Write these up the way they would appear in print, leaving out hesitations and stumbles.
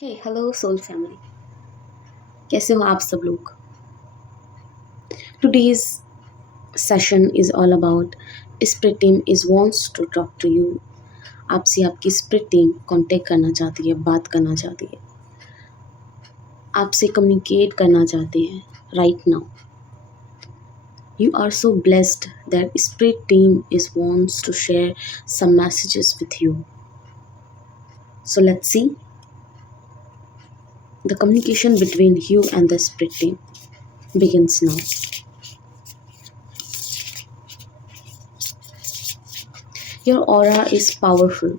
हे hello soul family. कैसे हो आप सब लोग? Today's session is all about spirit team is wants to talk to you. आपसे आपकी स्पिरिट टीम कांटेक्ट करना चाहती है, बात करना चाहती है, आपसे कम्युनिकेट करना चाहते हैं right now. You are so blessed that spirit team is wants to share some messages with you. So let's see the communication between you and the spirit team begins now. Your aura is powerful,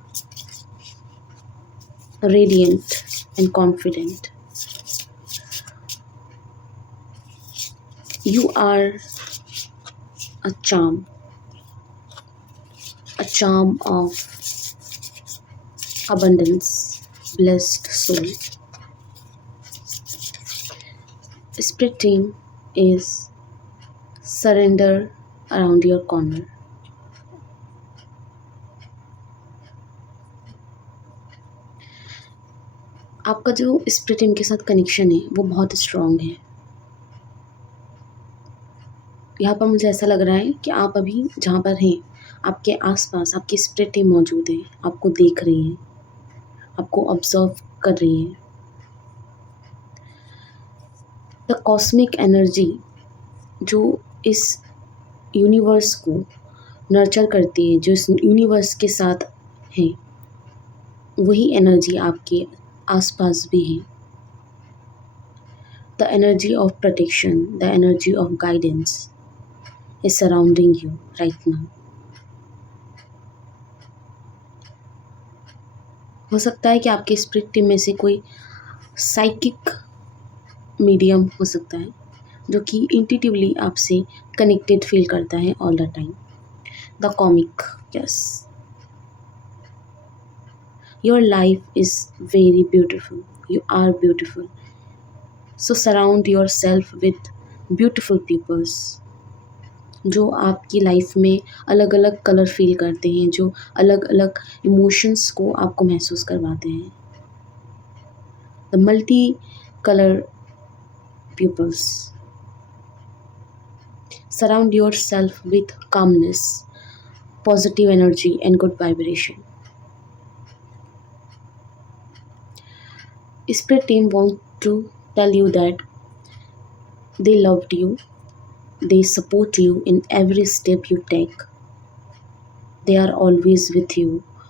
radiant, and confident. You are a charm of abundance, blessed soul. Spirit team is surrender around your corner. आपका जो spirit team के साथ connection है वो बहुत strong है। यहाँ पर मुझे ऐसा लग रहा है कि आप अभी जहाँ पर हैं आपके आसपास आपकी स्पिरिट टीम मौजूद है, आपको देख रही है, आपको ऑब्जर्व कर रही है। द कॉस्मिक एनर्जी जो इस यूनिवर्स को नर्चर करती है, जो इस यूनिवर्स के साथ है, वही एनर्जी आपके आसपास भी है। The energy of protection, the energy of guidance is surrounding you right now. हो सकता है कि आपके स्पिरिट टीम में से कोई साइकिक मीडियम हो सकता है जो कि इंट्यूटिवली आपसे कनेक्टेड फील करता है all the time. The comic, yes, your life is very beautiful, you are beautiful, so surround yourself with beautiful peoples जो आपकी लाइफ में अलग अलग कलर फील करते हैं, जो अलग अलग इमोशंस को आपको महसूस करवाते हैं। The multi colour pupils. Surround yourself with calmness, positive energy, and good vibration. Spirit team want to tell you that they loved you, they support you in every step you take. They are always with you,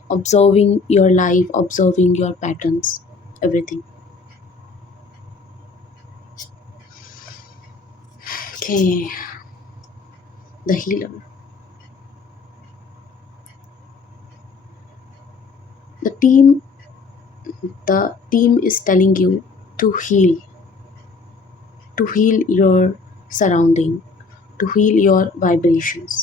observing your life, observing your patterns, everything. Okay, the healer. The team is telling you to heal your surrounding, to heal your vibrations,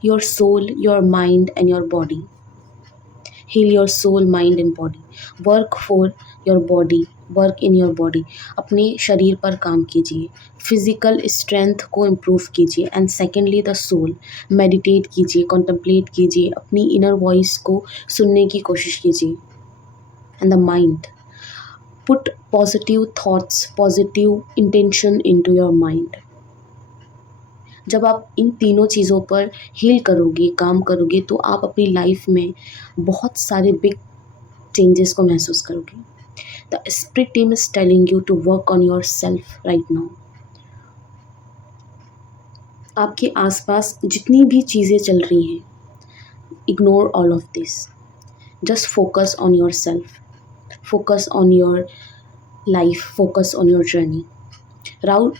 your soul, your mind, and your body. Heal your soul, mind, and body. Work for your body, work in your body. अपने शरीर पर काम कीजिए, physical strength को improve कीजिए। And secondly the soul, meditate कीजिए, contemplate कीजिए, अपनी इनर वॉइस को सुनने की कोशिश कीजिए। And the mind, put positive thoughts, positive intention into your mind. जब आप इन तीनों चीज़ों पर हील करोगे, काम करोगे, तो आप अपनी लाइफ में बहुत सारे बिग चेंजेस को महसूस करोगे। The spirit team is telling you to work on yourself right now. आपके आसपास जितनी भी चीज़ें चल रही हैं, ignore all of this, just focus on yourself, focus on your life, focus on your journey.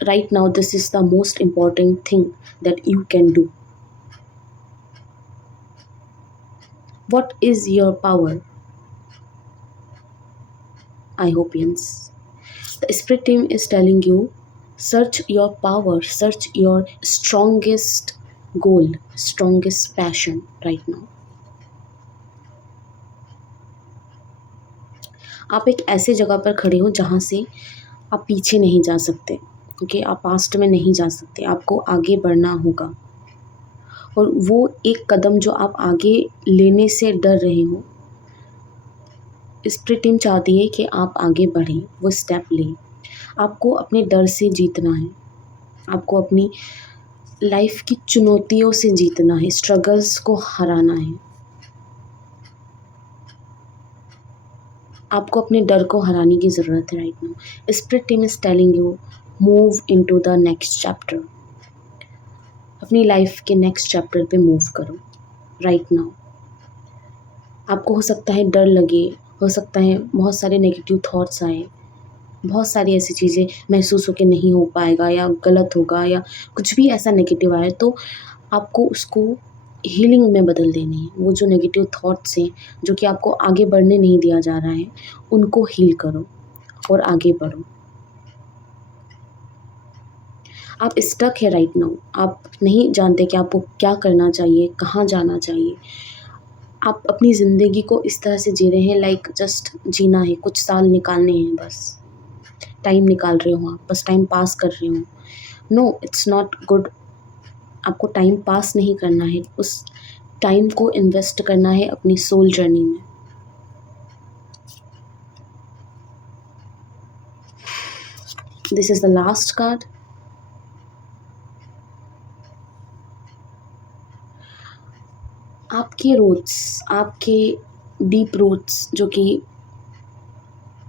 Right now, this is the most important thing that you can do. What is your power? I hope yes. The spirit team is telling you, search your power, search your strongest goal, strongest passion right now. आप एक ऐसे जगह पर खड़े हो जहाँ से आप पीछे नहीं जा सकते, क्योंकि आप पास्ट में नहीं जा सकते, आपको आगे बढ़ना होगा। और वो एक कदम जो आप आगे लेने से डर रहे हो, स्पिरिट टीम चाहती है कि आप आगे बढ़ें, वो स्टेप लें। आपको अपने डर से जीतना है, आपको अपनी लाइफ की चुनौतियों से जीतना है, स्ट्रगल्स को हराना है। आपको अपने डर को हराने की ज़रूरत है right now. Spirit team is telling you move into the next chapter. अपनी लाइफ के नेक्स्ट चैप्टर पे मूव करो राइट नाउ। आपको हो सकता है डर लगे, हो सकता है बहुत सारे नेगेटिव थॉट्स आए, बहुत सारी ऐसी चीज़ें महसूस हो कि नहीं हो पाएगा या गलत होगा या कुछ भी ऐसा नेगेटिव आए, तो आपको उसको हीलिंग में बदल देनी है। वो जो नेगेटिव थॉट्स हैं जो कि आपको आगे बढ़ने नहीं दिया जा रहा है, उनको हील करो और आगे बढ़ो। आप स्टक है राइट नाउ, आप नहीं जानते कि आपको क्या करना चाहिए, कहाँ जाना चाहिए। आप अपनी ज़िंदगी को इस तरह से जी रहे हैं लाइक जस्ट जीना है, कुछ साल निकालने हैं, बस टाइम निकाल रहे हो आप, बस टाइम पास कर रहे हो। No, it's not good. आपको टाइम पास नहीं करना है, उस टाइम को इन्वेस्ट करना है अपनी सोल जर्नी में। This is the last card. आपके रूट्स, आपके डीप रूट्स जो कि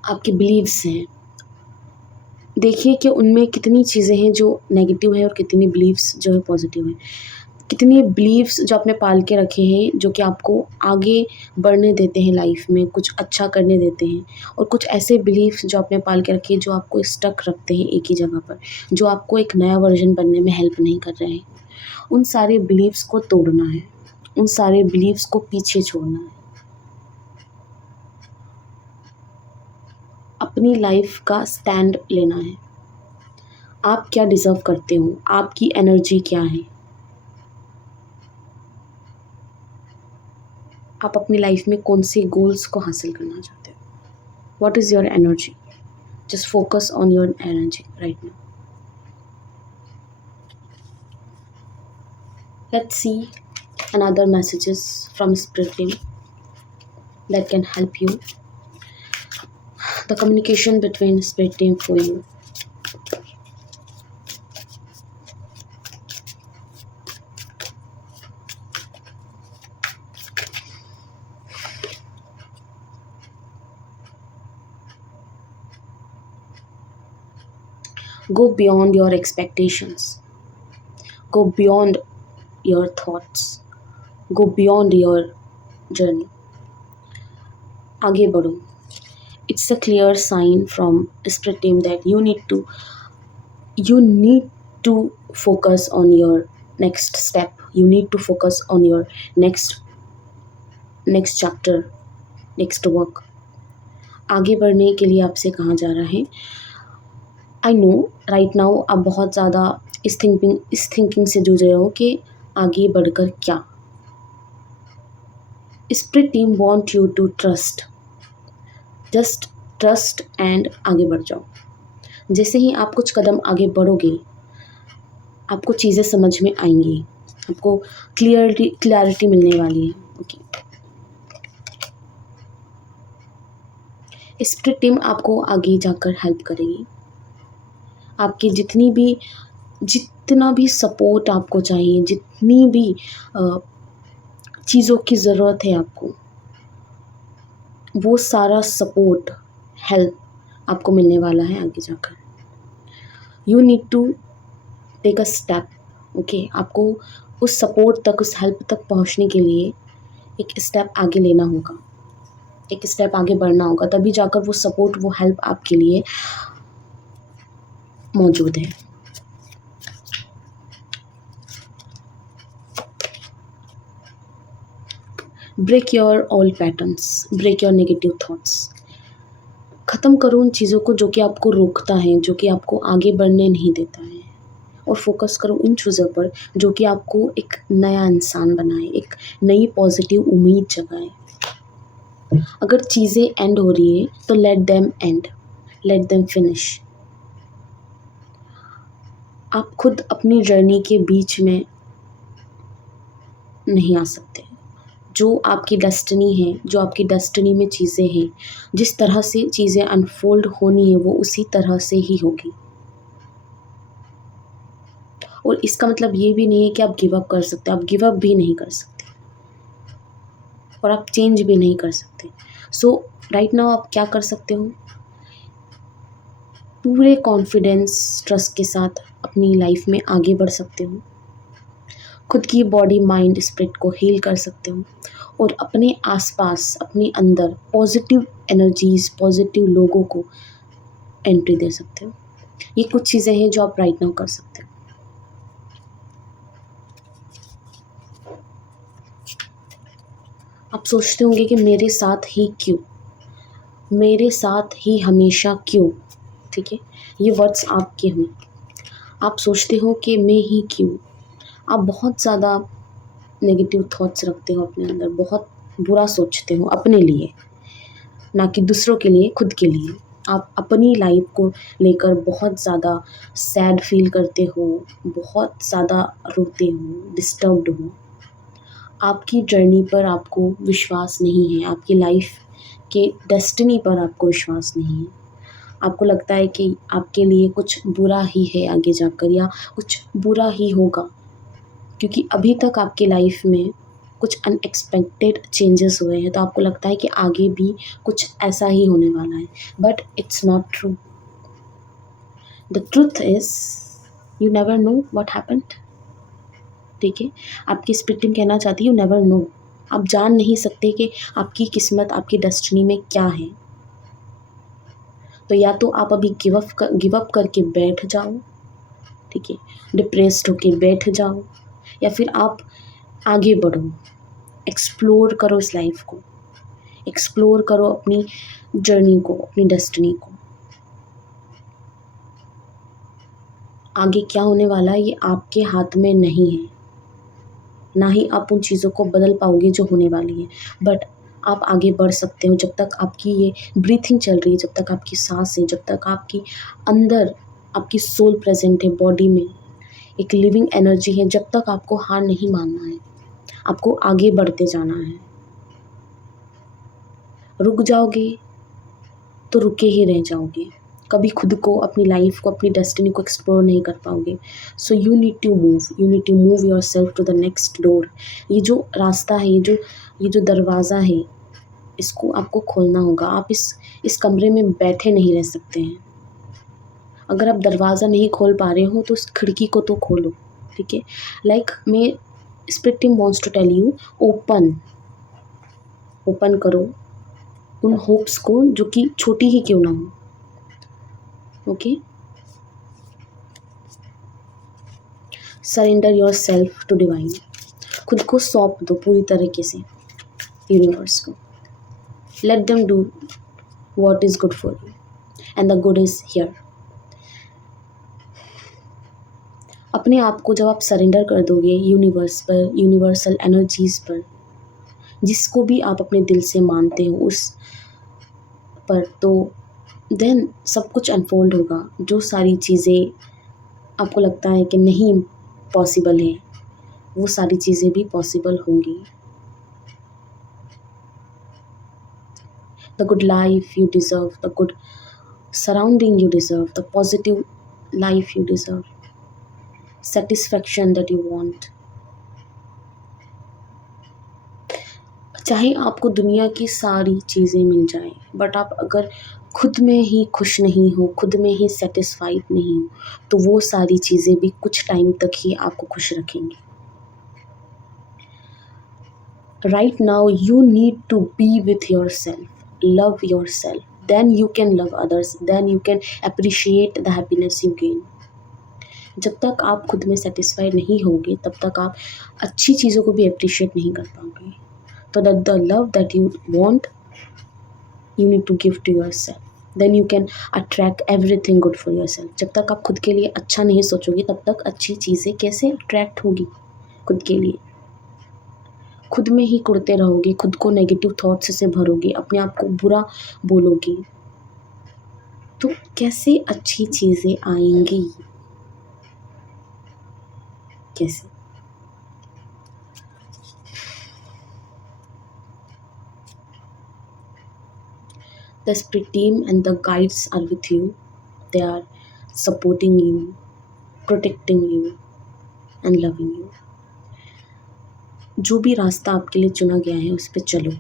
आपके बिलीव्स हैं, देखिए कि उनमें कितनी चीज़ें हैं जो नेगेटिव है और कितनी बिलीव्स जो है पॉजिटिव हैं। कितनी बिलीव्स जो आपने पाल के रखे हैं जो कि आपको आगे बढ़ने देते हैं लाइफ में, कुछ अच्छा करने देते हैं, और कुछ ऐसे बिलीव्स जो आपने पाल के रखे हैं जो आपको स्टक रखते हैं एक ही जगह पर, जो आपको एक नया वर्जन बनने में हेल्प नहीं कर रहे हैं। उन सारे बिलीव्स को तोड़ना है, उन सारे बिलीव्स को पीछे छोड़ना है। अपनी लाइफ का स्टैंड लेना है। आप क्या डिज़र्व करते हो, आपकी एनर्जी क्या है, आप अपनी लाइफ में कौन से गोल्स को हासिल करना चाहते हो। What is your energy? Just focus on your energy right now. Let's see another messages from spirit team that can help you. The communication between spirit team for you. Go beyond your expectations. Go beyond your thoughts. Go beyond your journey. आगे बढ़ो. It's a clear sign from spirit team that you need to focus on your next step. You need to focus on your next chapter, next work. आगे बढ़ने के लिए आपसे कहा जा रहा है, आई नो राइट नाउ आप बहुत ज़्यादा इस थिंकिंग से जूझ रहे हो कि आगे बढ़कर क्या। Spirit team want you to trust, just trust and आगे बढ़ जाओ। जैसे ही आप कुछ कदम आगे बढ़ोगे, आपको चीज़ें समझ में आएंगी, आपको क्लियरिटी मिलने वाली है। ओके, स्पिरिट टीम आपको आगे जाकर हेल्प करेगी। आपकी जितना भी सपोर्ट आपको चाहिए, जितनी भी चीज़ों की ज़रूरत है आपको, वो सारा सपोर्ट, हेल्प आपको मिलने वाला है आगे जाकर। You need to take a step. Okay, आपको उस सपोर्ट तक, उस हेल्प तक पहुंचने के लिए एक स्टेप आगे लेना होगा, एक स्टेप आगे बढ़ना होगा, तभी जाकर वो सपोर्ट, वो हेल्प आपके लिए मौजूद है। Break your old patterns, break your negative thoughts. ख़त्म करो उन चीज़ों को जो कि आपको रोकता है, जो कि आपको आगे बढ़ने नहीं देता है, और फोकस करो उन चीज़ों पर जो कि आपको एक नया इंसान बनाए, एक नई पॉजिटिव उम्मीद जगाए। अगर चीज़ें एंड हो रही है तो let them and, let them finish. आप खुद अपनी जर्नी के बीच में नहीं आ सकते। जो आपकी डेस्टिनी है, जो आपकी डेस्टिनी में चीज़ें हैं, जिस तरह से चीज़ें अनफोल्ड होनी है वो उसी तरह से ही होगी। और इसका मतलब ये भी नहीं है कि आप गिव अप कर सकते, आप गिव अप भी नहीं कर सकते और आप चेंज भी नहीं कर सकते। सो राइट नाउ आप क्या कर सकते हो, पूरे कॉन्फिडेंस ट्रस्ट के साथ अपनी लाइफ में आगे बढ़ सकते हो, खुद की बॉडी माइंड स्पिरिट को हील कर सकते हो और अपने आसपास अपने अंदर पॉजिटिव एनर्जीज पॉजिटिव लोगों को एंट्री दे सकते हो। ये कुछ चीज़ें हैं जो आप राइट नाउ कर सकते हो। आप सोचते होंगे कि मेरे साथ ही क्यों, मेरे साथ ही हमेशा क्यों, ठीक है, ये वर्ड्स आपके हों। आप सोचते हो कि मैं ही क्यों, आप बहुत ज़्यादा नेगेटिव थॉट्स रखते हो अपने अंदर, बहुत बुरा सोचते हो अपने लिए, ना कि दूसरों के लिए, खुद के लिए। आप अपनी लाइफ को लेकर बहुत ज़्यादा सैड फील करते हो, बहुत ज़्यादा रोते हो, डिस्टर्ब्ड हो। आपकी जर्नी पर आपको विश्वास नहीं है, आपकी लाइफ के डेस्टिनी पर आपको विश्वास नहीं है। आपको लगता है कि आपके लिए कुछ बुरा ही है आगे जाकर, या कुछ बुरा ही होगा, क्योंकि अभी तक आपकी लाइफ में कुछ अनएक्सपेक्टेड चेंजेस हुए हैं, तो आपको लगता है कि आगे भी कुछ ऐसा ही होने वाला है, but it's not true. The truth is you never know what happened, ठीक है। आपकी स्पिरिट टीम कहना चाहती है यू नेवर नो, आप जान नहीं सकते कि आपकी किस्मत आपकी डेस्टिनी में क्या है। तो या तो आप अभी गिव अप करके बैठ जाओ, ठीक है, डिप्रेस्ड होके बैठ जाओ, या फिर आप आगे बढ़ो, एक्सप्लोर करो इस लाइफ को, एक्सप्लोर करो अपनी जर्नी को, अपनी डेस्टिनी को। आगे क्या होने वाला है ये आपके हाथ में नहीं है, ना ही आप उन चीज़ों को बदल पाओगे जो होने वाली है, बट आप आगे बढ़ सकते हो। जब तक आपकी ये ब्रीथिंग चल रही है, जब तक आपकी सांस है, जब तक आपकी अंदर आपकी सोल प्रेजेंट है, बॉडी में एक लिविंग एनर्जी है, जब तक आपको हार नहीं मानना है, आपको आगे बढ़ते जाना है। रुक जाओगे तो रुके ही रह जाओगे, कभी खुद को, अपनी लाइफ को, अपनी डेस्टिनी को एक्सप्लोर नहीं कर पाओगे। So you need to move, you need to move yourself to the next door. ये जो रास्ता है, ये जो दरवाज़ा है, इसको आपको खोलना होगा। आप इस कमरे में बैठे नहीं रह सकते हैं। अगर आप दरवाज़ा नहीं खोल पा रहे हो तो उस खिड़की को तो खोलो, ठीक है। लाइक मैं spirit team wants to tell you, open करो उन होप्स को जो कि छोटी ही क्यों ना हो, okay. Surrender yourself to divine, खुद को सौंप दो पूरी तरीके से यूनिवर्स को। Let them do what is good for you and the good is here. अपने आप को जब आप सरेंडर कर दोगे यूनिवर्स पर, यूनिवर्सल एनर्जीज़ पर, जिसको भी आप अपने दिल से मानते हो उस पर, तो देन सब कुछ अनफोल्ड होगा। जो सारी चीज़ें आपको लगता है कि नहीं पॉसिबल है, वो सारी चीज़ें भी पॉसिबल होंगी। The good life you deserve, the good surrounding you deserve, the positive life you deserve, satisfaction that you want. चाहे आपको दुनिया की सारी चीज़ें मिल जाए, बट आप अगर खुद में ही खुश नहीं हो, खुद में ही सेटिस्फाइड नहीं हो, तो वो सारी चीज़ें भी कुछ टाइम तक ही आपको खुश रखेंगी। Right now you need to be with yourself, love yourself, then you can love others, then you can appreciate the happiness you gain. जब तक आप खुद में सेटिस्फाइड नहीं होगे, तब तक आप अच्छी चीज़ों को भी अप्रिशिएट नहीं कर पाओगे। तो that the love that you want, you need to give to yourself, then you can attract everything good for yourself. जब तक आप खुद के लिए अच्छा नहीं सोचोगे, तब तक अच्छी चीज़ें कैसे अट्रैक्ट होगी खुद के लिए। खुद में ही कुड़ते रहोगे, खुद को नेगेटिव थॉट्स से भरोगे, अपने आप को बुरा बोलोगे, तो कैसे अच्छी चीज़ें आएंगी, कैसे। The spirit team and the guides are with you. They are supporting you, protecting you, and loving you. जो भी रास्ता आपके लिए चुना गया है उस पे चलो,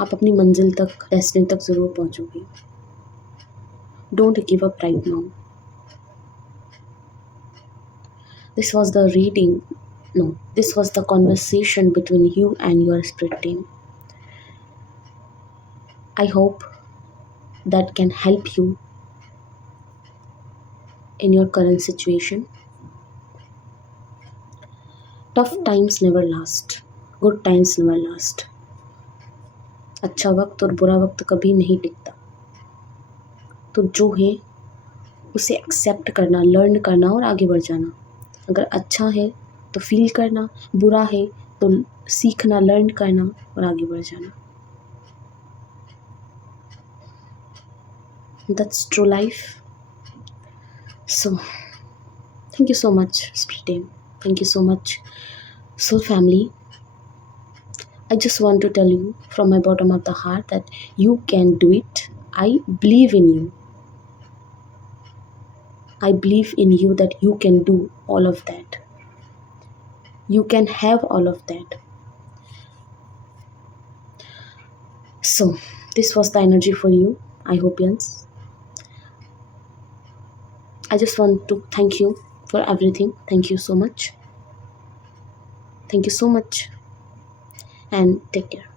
आप अपनी मंजिल तक, डेस्टिनी तक ज़रूर पहुंचोगे. Don't give up right now. This was the reading, no, this was the conversation between you and your spirit team. I hope that can help you in your current situation. Tough times never last. Good times never last. अच्छा वक्त और बुरा वक्त कभी नहीं टिकता. तो जो है उसे एक्सेप्ट करना, लर्न करना और आगे बढ़ जाना. अगर अच्छा है तो फील करना, बुरा है तो सीखना, लर्न करना और आगे बढ़ जाना. That's true life. So, thank you so much, Spirit Team. Thank you so much, Soul Family. I just want to tell you from my bottom of the heart that you can do it. I believe in you. I believe in you that you can do all of that. You can have all of that. So, this was the energy for you. I hope, yes. I just want to thank you for everything. Thank you so much. Thank you so much. And take care.